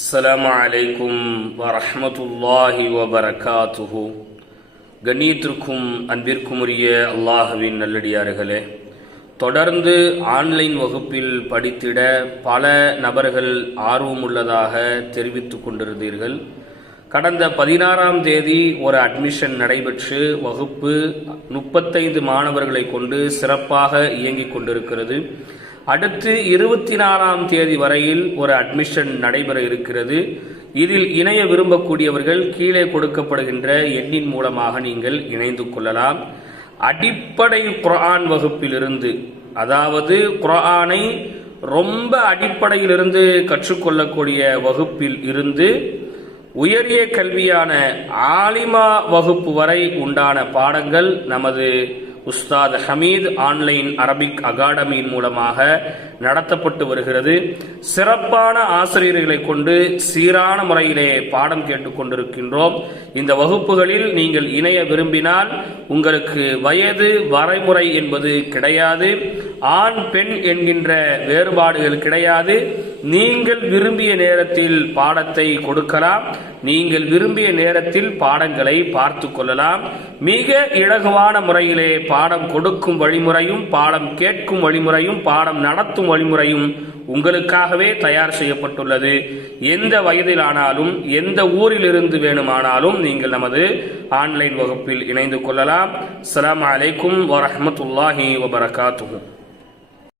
அஸ்ஸலாமு அலைக்கும் வரஹ்மத்துல்லாஹி வபரகாத்துஹு. கண்ணியத்திற்கும் அன்பிற்கும் உரிய அல்லாஹுவின் நல்லடியார்களே, தொடர்ந்து ஆன்லைன் வகுப்பில் படித்திட பல நபர்கள் ஆர்வமுள்ளதாக தெரிவித்துக் கொண்டிருந்தீர்கள். கடந்த 16ஆம் தேதி ஒரு அட்மிஷன் நடைபெற்று வகுப்பு 35 மாணவர்களை கொண்டு சிறப்பாக இயங்கிக் கொண்டிருக்கிறது. அடுத்து 24ஆம் தேதி வரையில் ஒரு அட்மிஷன் நடைபெற இருக்கிறது. இதில் இணைய விரும்பக்கூடியவர்கள் கீழே கொடுக்கப்படுகின்ற எண்ணின் மூலமாக நீங்கள் இணைந்து கொள்ளலாம். அடிப்படை குர்ஆன் வகுப்பிலிருந்து, அதாவது குர்ஆனை ரொம்ப அடிப்படையிலிருந்து கற்றுக்கொள்ளக்கூடிய வகுப்பில் இருந்து உயரிய கல்வியான ஆலிமா வகுப்பு வரை உண்டான பாடங்கள் நமது உஸ்தாத் ஹமீத் ஆன்லைன் அரபிக் அகாடமியின் மூலமாக நடத்தப்பட்டு வருகிறது. சிறப்பான ஆசிரியர்களை கொண்டு சீரான முறையிலே பாடம் கேட்டுக்கொண்டிருக்கின்றோம். இந்த வகுப்புகளில் நீங்கள் இணைய விரும்பினால் உங்களுக்கு வயது வரைமுறை என்பது கிடையாது. ஆண் பெண் என்கின்ற வேறுபாடுகள் கிடையாது. நீங்கள் விரும்பிய நேரத்தில் பாடத்தை கொடுக்கலாம். நீங்கள் விரும்பிய நேரத்தில் பாடங்களை பார்த்து கொள்ளலாம். மிக இலகுவான முறையிலே பாடம் கொடுக்கும் வழிமுறையும் பாடம் கேட்கும் வழிமுறையும் பாடம் நடத்தும் வழிமுறையும் உங்களுக்காகவே தயார் செய்யப்பட்டுள்ளது. எந்த வயதிலானாலும் எந்த ஊரிலிருந்து வேணுமானாலும் நீங்கள் நமது ஆன்லைன் வகுப்பில் இணைந்து கொள்ளலாம். அஸ்ஸலாமு அலைக்கும் வரஹ்மத்துல்லாஹி வபரகாத்துஹு.